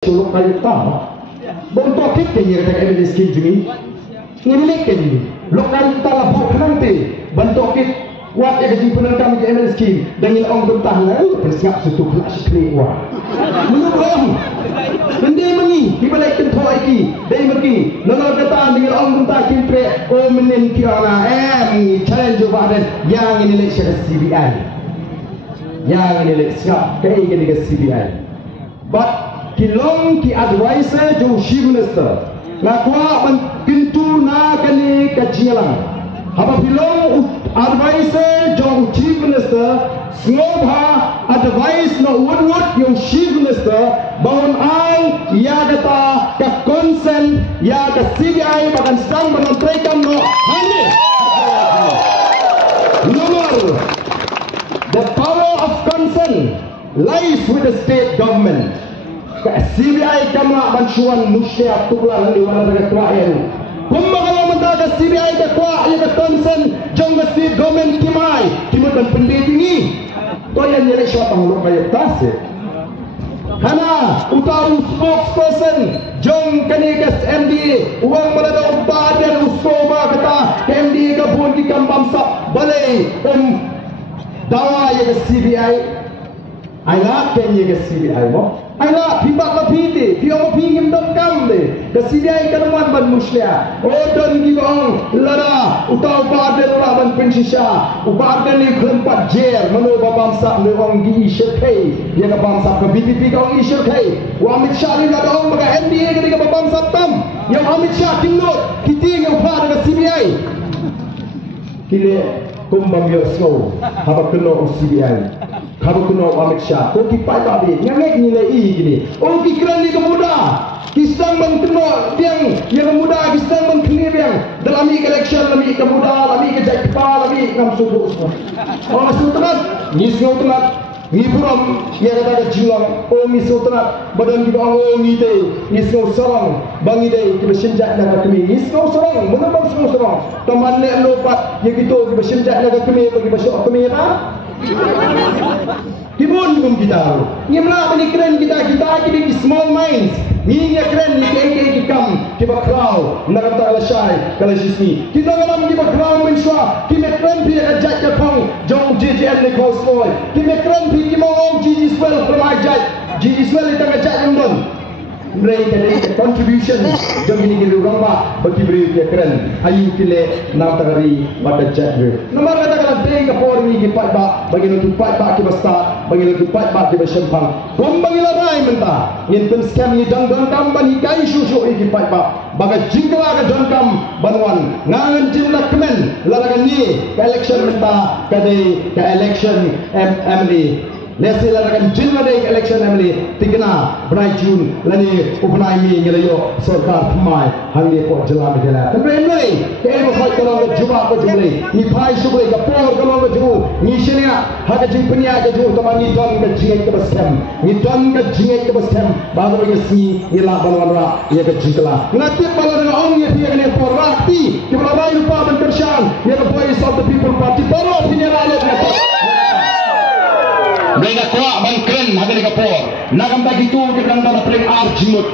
Suluk kayu tama, bontok kita yang kita ada skin juni, ni kan, lokal kita labuk nanti, bontok kita kuat yang kita penentang di ML skin, dengan orang bentang lain bersiap suatu kelas keluar. Menurut orang, nanti mengi, kita lagi kental lagi, dari mengi, nolak kata dengan orang bentang kita, oh menen kirana, challenge badan, yang ini lagi siapa CBI, yang ini lagi siapa, kayak ini ke CBI, but kilong ki advisor jo chief minister na kwa ban kintu na kani kajilang haba pilong advisor jo chief minister ngobha advice na woodwood yo chief minister bawon ang ya data ka consent ya ka CBI bagan sang menentrekam no hani nomor the power of consent lies with the state government. CBI kamla bansuan musya tukla di mana ketua yang kumbaga mendaga CBI ketua yang konsen jong state government kimai timutan pendidik to yang nyele siapa nguluk kayak tas hana utaru spokesperson jong kanigas MDA uang melada upah dan usoba kata MDA kabun di kambam sap balai dawa yang CBI ayat yang CBI mo ayah pibak lapiti, piang pingin dongkam deh. Kesini kanuan ban muslia. Oh dan gibang lada, utau badan lah ban pensisa. Badan ni keempat jer. Mano babangsa ni orang di isykai. Dia ke bangsa ke BPP kau isykai. Amit Shah ni lada orang maga MDA ketika babangsa tam. Yang Amit Shah tinut, kita yang pada ke CBI. Kile kumbang yo slow. Haba kena CBI. Kamu kena Amit Shah, kau kipai tadi, nyamik nilai gini. Oh kikiran ni kemuda, kisah mengenal yang muda, kisah mengenal yang dalam election, lami kemuda, lami kejai kepala, lami ngam subuh semua. Oh masuk terat, nisau terat, ngiburam, ya kata jilang, oh nisau terat, badan kita oh ngide, nisau serang, bang ide kita senjat naga kami, nisau serang, mana bang nisau serang, teman nek lopat, ya kita senjat naga kami bagi masuk kami apa? Kibun kum kita. Ni mana bani keren kita di small minds. Ni keren ni ke kam kiba crowd nak kata alasai kalau sini. Kita dalam kiba crowd mensua. Kita keren pi ajak ke pang jong JJM ni close boy. Kita keren pi kimong JJ swell from ajak. JJ swell itu ajak jong mereka dari contribution jom ini kita orang bagi beri dia keren ayu kile nam tagari pada jadwe nomor kata kalau deng kapor ni kipat ba bagi lu kipat ba kita start bagi lu kipat ba kita sempang kom bagi la rai menta yen scam ni dang kam ban hikai susu ni kipat ba baga jingla ka kam banwan ngangan jimla kemen lalagan ni election menta kade ka election MLA Nasi larakan jilma dek election emily tigna benai Jun lani upnai mi ngelayo sarkar pemai hangi ko jelam dela tapi emily ke mo fight kalau juba ko jumle ni pai subre ka por kalau ju ni shenia haga jing penia ka ju tamani don ka jingai ka baskem ni don ka jingai ka baskem bago ke si ila balwanra ye ka jingla ngati pala na ong ye pia ne por rakti ki bala bai rupa ban pershan ye the voice of the people party baro pinera ye mereka kuat bangkren hadir kapor. Nakam bagi tu kita nak paling arjimut.